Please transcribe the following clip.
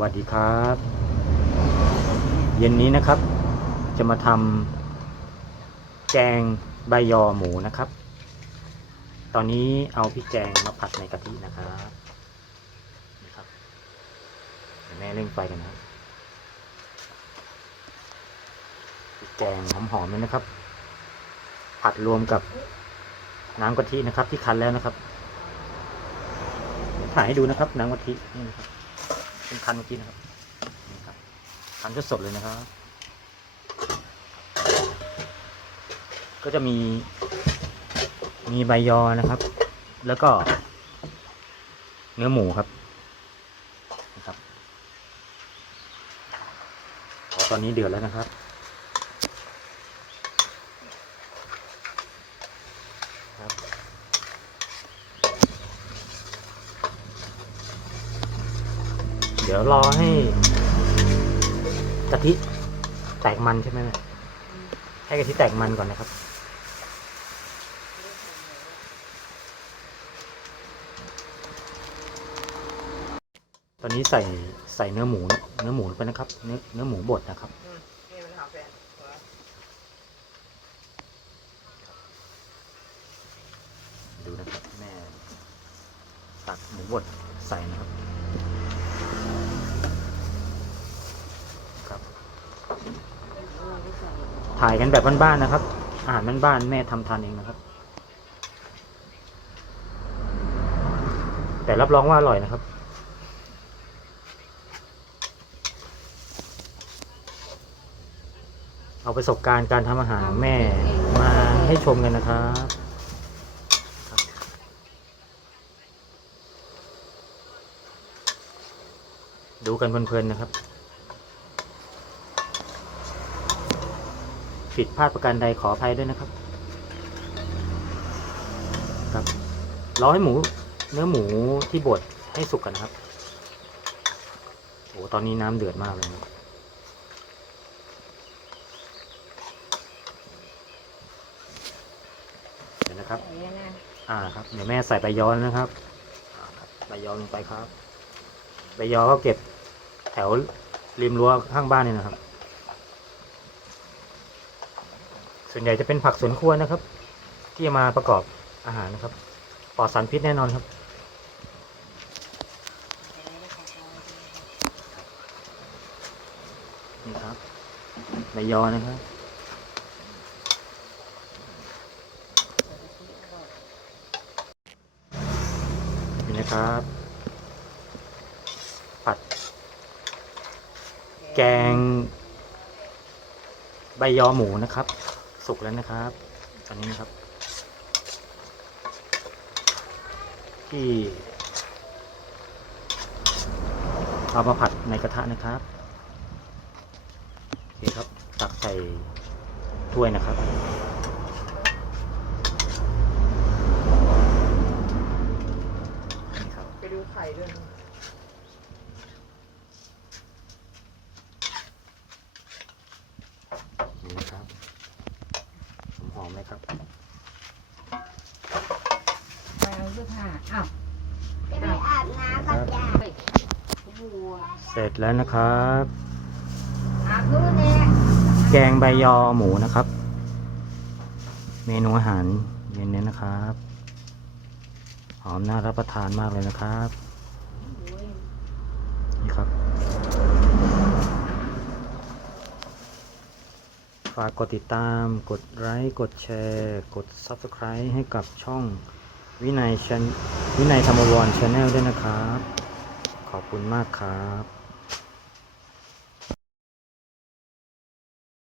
วัสดีครับ เย็นนี้นะครับ จะมาทำแกงใบยอหมูนะครับ ตอนนี้เอาพริกแกงมาผัดในกะทินะครับนี่ครับแม่เร่งไฟกันนะพริกแกงหอมๆเลยนะครับ ผัดรวมกับน้ำกะทินะครับ ที่คั้นแล้วนะครับถ่ายให้ดูนะครับน้ำกะทินี่นะครับ เป็นคันเมื่อกี้นะครับนี่ครับคันสดๆเลยนะครับ ก็จะมี มีใบยอนะครับ แล้วก็ เนื้อหมูครับนะครับตอนนี้เดือดแล้วนะครับ ดี๋ยวรอให้กะทิแตกมันใช่ไหมแม่ให้กะทิแตกมันก่อนนะครับ ตอนนี้ใส่ใส่เนื้อหมูเนื้อหมูไปนะครับ เนื้อเนื้อหมูบดนะครับดูนะครับแม่ตักหมูบดใส่นะครับ ถ่ายกันแบบบ้านๆนะครับ อาหารบ้านๆแม่ทำทานเองนะครับ แต่รับรองว่าอร่อยนะครับ เอาประสบการณ์การทำอาหารของแม่มาให้ชมกันนะครับครับดูกันเพลินๆนะครับ ผิดพลาดประการใดขออภัยด้วยนะครับ ครับรอให้หมูเนื้อหมูที่บดให้สุกกันนะครับโอ้ตอนนี้น้ำเดือดมากเลยนะครับเดี๋ยวนะครับ อ่าครับ เดี๋ยวแม่ใส่ใบยอแล้วนะครับอ่าครับใบยอลงไปครับใบยอก็เก็บแถวริมรั้วข้างบ้านนี่นะครับ ส่วนใหญ่จะเป็นผักสวนครัวนะครับ ที่จะมาประกอบอาหารนะครับปลอดสารพิษแน่นอนครับ นี่ครับใบยอนะครับนี่นะครับ ผัด แกง ใบยอหมูนะครับ สุกแล้วนะครับ ตอนนี้นะครับ ที่เอามาผัดในกระทะนะครับโอเคครับตักใส่ถ้วยนะครับ นี่ครับ ไปดูไข่ด้วยนะ นี่นะครับหอมๆเลยครับ ไปเอาเสื้อผ้าอ้าวจะไปอาบน้ำกับยายบัวเสร็จแล้วนะครับ อาบนู่นเนี่ยแกงใบยอหมูนะครับ เมนูอาหารเย็นนี้นะครับ หอมน่ารับประทานมากเลยนะครับ นี่ครับ ฝากกดติดตาม กดไลค์ กดแชร์ กด Subscribe ให้กับช่อง วินัยชันวินัยธรรมวรชาแนลด้วยนะครับ ขอบคุณมากครับ